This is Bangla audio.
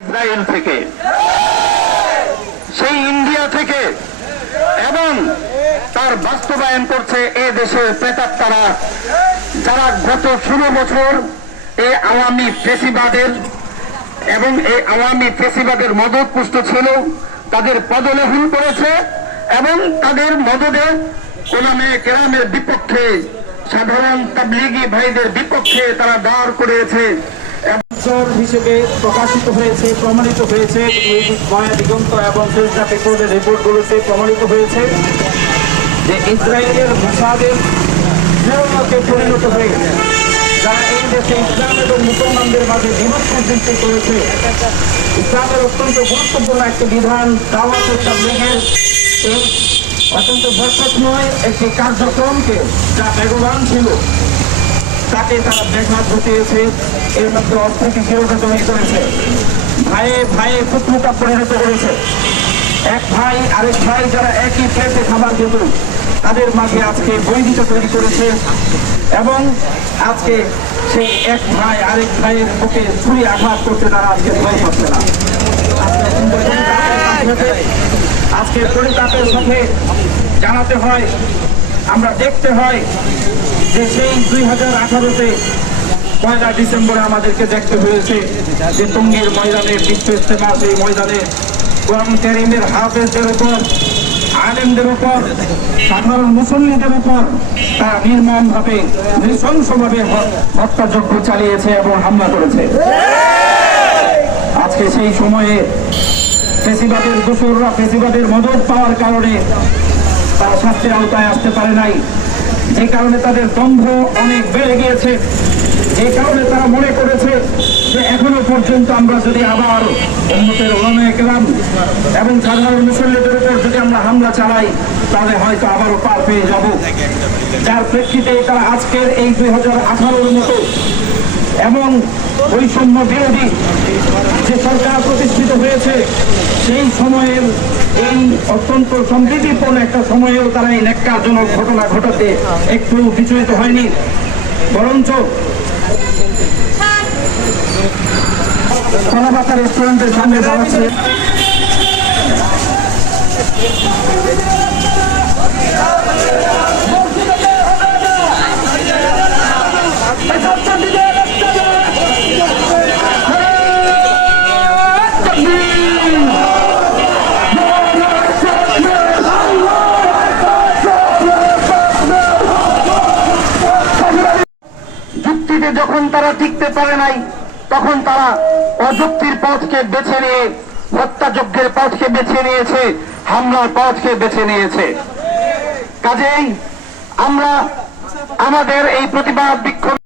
ইসরায়েল থেকে, সেই ইন্ডিয়া থেকে, এবং তার বাস্তবায়ন করছে এ দেশের প্রেতাত্মারা, যারা গত 16 বছর এই আওয়ামী ফেসিবাদের এবং এই আওয়ামী ফেসিবাদের মদতপুষ্ট ছিল, তাদের পদলেহন করেছে এবং তাদের মদদে ওলামায়ে কেরামের বিপক্ষে, সাধারণ তাবলীগী ভাইদের বিপক্ষে তারা দাঁড় করিয়েছে। হিসেবে প্রকাশিত হয়েছে, প্রমাণিত হয়েছে, মায়া দিগন্ত এবং রিপোর্টের রিপোর্টগুলোতে প্রমাণিত হয়েছে যে ইসরায়েলের মোসাদের প্রেরণাকে পরিণত হয়ে যারা এই দেশে ইসলাম এবং মুসলমানদের মাঝে বিভক্তি সৃষ্টি করেছে। ইসলামের অত্যন্ত গুরুত্বপূর্ণ একটি বিধান দাওয়াত তাবলীগের এই অত্যন্ত বরকতময় একটি কার্যক্রমকে যা বেগবান ছিল তাকে তারা ব্যাঘাত ঘটিয়েছে। এর মধ্যে অস্থিতিশীলতা তৈরি করেছে, ভাইয়ে ভাইয়ে শত্রুতা পরিণত করেছে। এক ভাই আরেক ভাই যারা একই প্লেটে খাবার খেত তাদের মাঝে আজকে বৈরিতা তৈরি করেছে এবং আজকে সেই এক ভাই আরেক ভাইয়ের বুকে ছুরি আঘাত করতে তারা আজকে ভয় পাচ্ছে না। আজকে পরিতাপের সাথে জানাতে হয়, আমরা দেখতে হয় যে সেই 2018-তে 1 ডিসেম্বরে আমাদেরকে দেখতে হয়েছে যে টঙ্গীর ময়দানে, বিশ্ব ইজতেমা সেই ময়দানে কোরআন কারীমের হাফেজদের উপর, আলেমদের উপর, সাধারণ মুসল্লিদের উপর তারা নির্মমভাবে, নৃশংসভাবে হত্যাযজ্ঞ চালিয়েছে এবং হামলা করেছে। আজকে সেই সময়ে ফেসিবাদের দোসররা ফেসিবাদের মদত পাওয়ার কারণে তারা শাস্তির আওতায় আসতে পারে নাই, যে কারণে তাদের দম্ভ অনেক বেড়ে গিয়েছে, যে কারণে তারা মনে করেছে যে এখনো পর্যন্ত আমরা যদি আবার উম্মতের উলামায়ে কেরাম এবং সাধারণ মুসল্লিদের উপর যদি আমরা হামলা চালাই তাহলে হয়তো আবারও পার পেয়ে যাব। যার প্রেক্ষিতে তারা আজকের এই 2018-র মতো এমন বৈষম্য বিরোধী যে সরকার প্রতিষ্ঠিত হয়েছে সেই সময়ের এই অত্যন্ত সমৃদ্ধিপূর্ণ একটা সময়েও তারা এই ন্যাক্কারজনক ঘটনা ঘটাতে একটু বিচলিত হয়নি, বরঞ্চ কলাপাতা রেস্টুরেন্টের সামনে দাঁড়াচ্ছে। যুক্তিতে যখন তারা টিকতে পারে নাই তখন তারা অযুক্তির পথকে বেছে নিয়ে, হত্যাযজ্ঞের পথকে বেছে নিয়েছে, হামলার পথকে বেছে নিয়েছে। কাজেই আমরা আমাদের এই প্রতিবাদ বিক্ষোভ